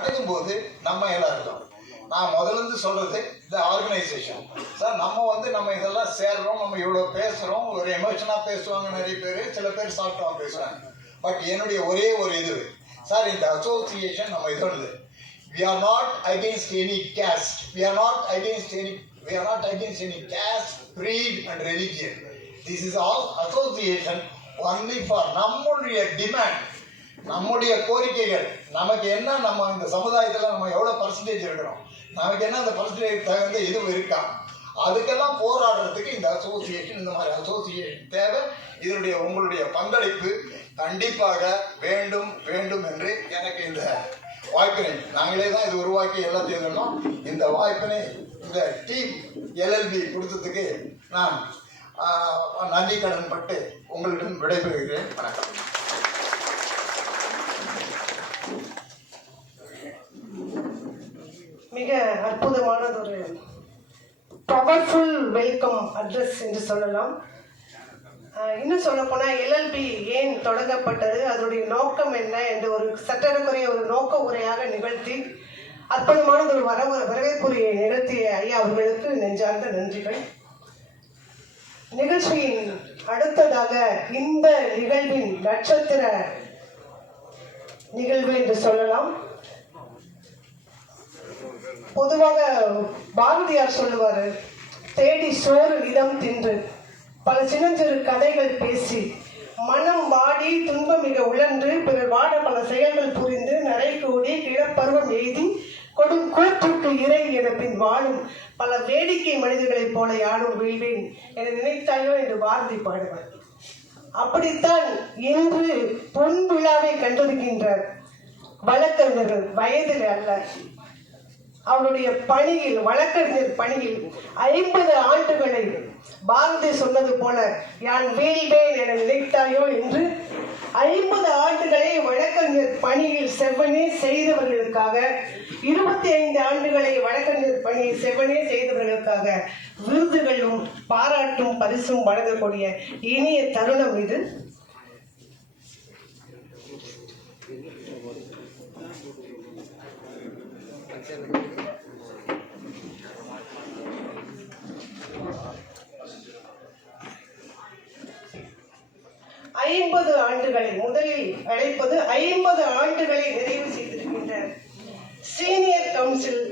போது நம்ம எல்லாம் இருக்கோம். நான் முதல்ல இருந்து சொல்றது இந்த ஆர்கனைசேஷன் சார். நம்ம இதெல்லாம் சேர்றோம், நம்ம இவ்வளோ பேசுறோம், ஒரு எமோஷனா பேசுவாங்க நிறைய பேர், சில பேர் சாப்பிட்டவங்க பேசுறாங்க. பட் என்னுடைய ஒரே ஒரு இது சார், இந்த அசோசியேஷன் நம்ம இதோடது. We are not against any caste. We are not against any caste, creed and religion. This is all association only for நம்முடைய டிமாண்ட், நம்முடைய கோரிக்கைகள். நமக்கு என்ன, நம்ம இந்த சமுதாயத்தில் நம்ம எவ்வளோ பர்சன்டேஜ் இருக்கிறோம், நமக்கு என்ன அந்த பர்சன்டேஜ் தகுந்த இது இருக்கா, அதுக்கெல்லாம் போராடுறதுக்கு இந்த அசோசியேஷன், இந்த மாதிரி அசோசியேஷன் தேவை. இதனுடைய உங்களுடைய பங்களிப்பு கண்டிப்பாக வேண்டும் வேண்டும் என்று எனக்கு இந்த வாய்ப்பினை, நாங்களே தான் இது உருவாக்கி எல்லாத்தையும் சொன்னோம், இந்த வாய்ப்பினை இந்த டீம் எல்எல்பி கொடுத்ததுக்கு நான் நன்றி கடன் பட்டு உங்களிடம் விடைபெறுகிறேன். வணக்கம். மிக அற்புதமானது, ஒரு பவர்ஃபுல் வெல்கம் அட்ரஸ் என்று சொல்லலாம். இன்னும் சொல்ல போனால் எல்எல்பி ஏன் தொடங்கப்பட்டது, அதனுடைய நோக்கம் என்ன என்று ஒரு சற்றக்குறைய ஒரு நோக்க உரையாக நிகழ்த்தி அற்புதமானது ஒரு வரவேற்புரையை நிகழ்த்திய ஐயா அவர்களுக்கு நெஞ்சார்ந்த நன்றிகள். நிகழ்ச்சியின் அடுத்ததாக இந்த நிகழ்வின் நட்சத்திர நிகழ்வு என்று சொல்லலாம். பொதுவாக பாரதியார் சொல்லுவாரு, தேடி சோறு நிலம் தின்று பல சின்னஞ்சிறு கதைகள் பேசி மனம் வாடி துன்பம் மிக உழன்று பிறர் வாட பல செயல்கள் புரிந்து நரை கூடி கிழப்பருவம் எய்தி கொடும் கூற்றுக்கு இறை என பின் வாழும் பல வேடிக்கை மனிதர்களைப் போல யாரும் வீழ்வேன் என நினைத்தாயோ என்று பாரதி பாடுவார். அப்படித்தான் இன்று பொன் விழாவை கண்டிருக்கின்ற வழக்கறிஞர்கள் வயதில் அல்ல, அவருடைய பணியில், வழக்கறிஞர் பணியில் 50 ஆண்டுகளை பாரதி சொன்னது போல யான் வீழ்வேன் என நினைத்தாயோ என்று 50 ஆண்டுகளை வழக்கறிஞர் பணியில் செவ்வனே செய்தவர்களுக்காக, 25 ஆண்டுகளை வழக்கறிஞர் பணியில் செவ்வனே செய்தவர்களுக்காக விருதுகளும் பாராட்டும் பரிசும் வழங்கக்கூடிய இனிய தருணம் இது. ஆண்டுகளை முதலில் அழைப்பது 50 ஆண்டுகளை நிறைவு செய்திருக்கின்ற சீனியர் கவுன்சில்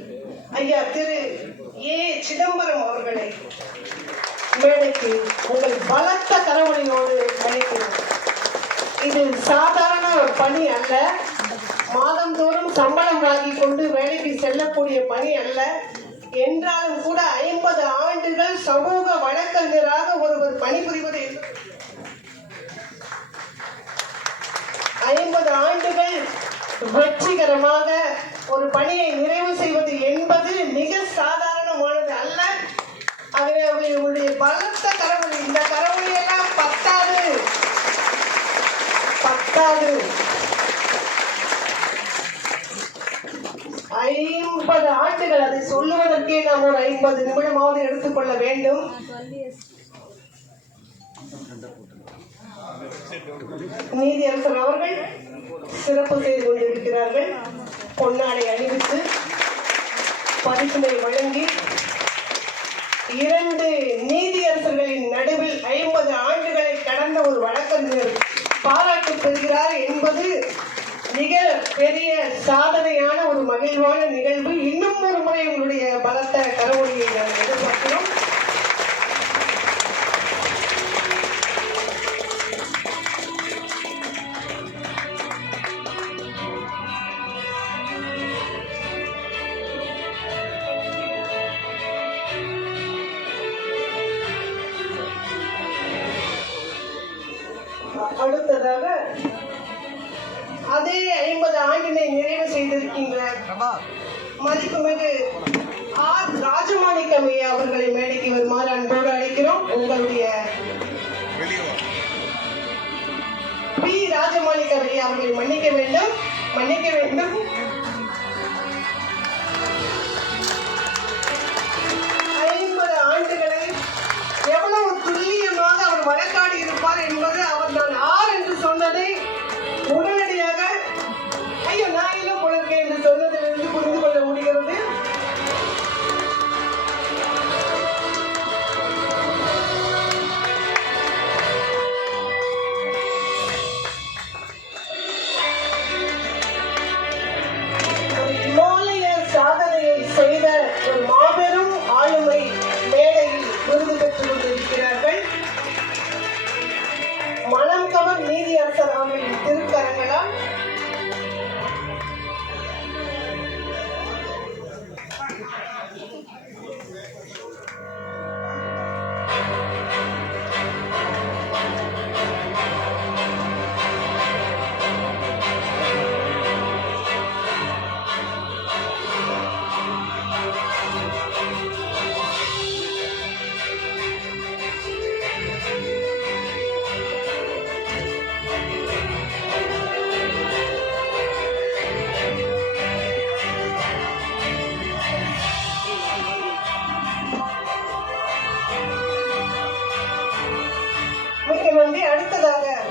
ஐயா திரு ஏ சிதம்பரம் அவர்களை மேடைக்கு உங்கள் பலத்த கரவொலியோடு அழைக்கிறோம். இது சாதாரண ஒரு பணி அல்ல, மாதந்தோறும் சம்பளம் வாங்கி கொண்டு வேலைக்கு செல்லக்கூடிய பணி அல்ல. என்றாலும் கூட 50 ஆண்டுகள் சமூக வழக்கறிஞராக ஒருவர் பணிபுரிவது 50 ஆண்டுகள் வெற்றிகரமாக ஒரு பணியை நிறைவு செய்வது என்பது மிக சாதாரணமானது அல்ல. ஆகவே அவர்களுடைய பலத்த கரவொலி, இந்த கரவொலியெல்லாம் பத்தாது. 50 ஆண்டுகள், அதை சொல்லுவதற்கே நாம் ஒரு 50 நிமிடமாவது எடுத்துக்கொள்ள வேண்டும். நீதியரசர் அவர்கள் சிறப்பு செய்து கொண்டிருக்கிறார்கள். பொன்னாடை அணிவித்து பரிசுமை வழங்கி 2 நீதியரசர்களின் நடுவில் 50 ஆண்டுகளை கடந்த ஒரு வழக்கறிஞர் பாராட்டு பெறுகிறார் என்பது மிக பெரிய சாதனையான ஒரு மகிழ்வான நிகழ்வு. இன்னும் ஒரு முறை உங்களுடைய பலத்த கரவொலியை நாம் எதிர்பார்க்கிறோம். அடுத்ததாக அதே 50 ஆண்டினை நிறைவு செய்திருக்கின்ற மதிப்புமிகு ஆர் ராஜமாணிக்கம் ஐயா அவர்களை மேடைக்கு வருமாறு அன்போடு அழைக்கிறோம். உங்களுடைய பி ராஜமாணிக்கம் ஐயா அவர்களை மன்னிக்க வேண்டும். 50 ஆண்டுகளை எவ்வளவு துல்லியமாக அவர் வழக்காடி இருப்பார் என்பது, அவர் நான் ஆர் என்று சொன்னதை உடனடியாக ஐயோ நான் இல்லை போல இருக்கேன் என்று சொன்னதில் நன்றி. அடுத்ததாக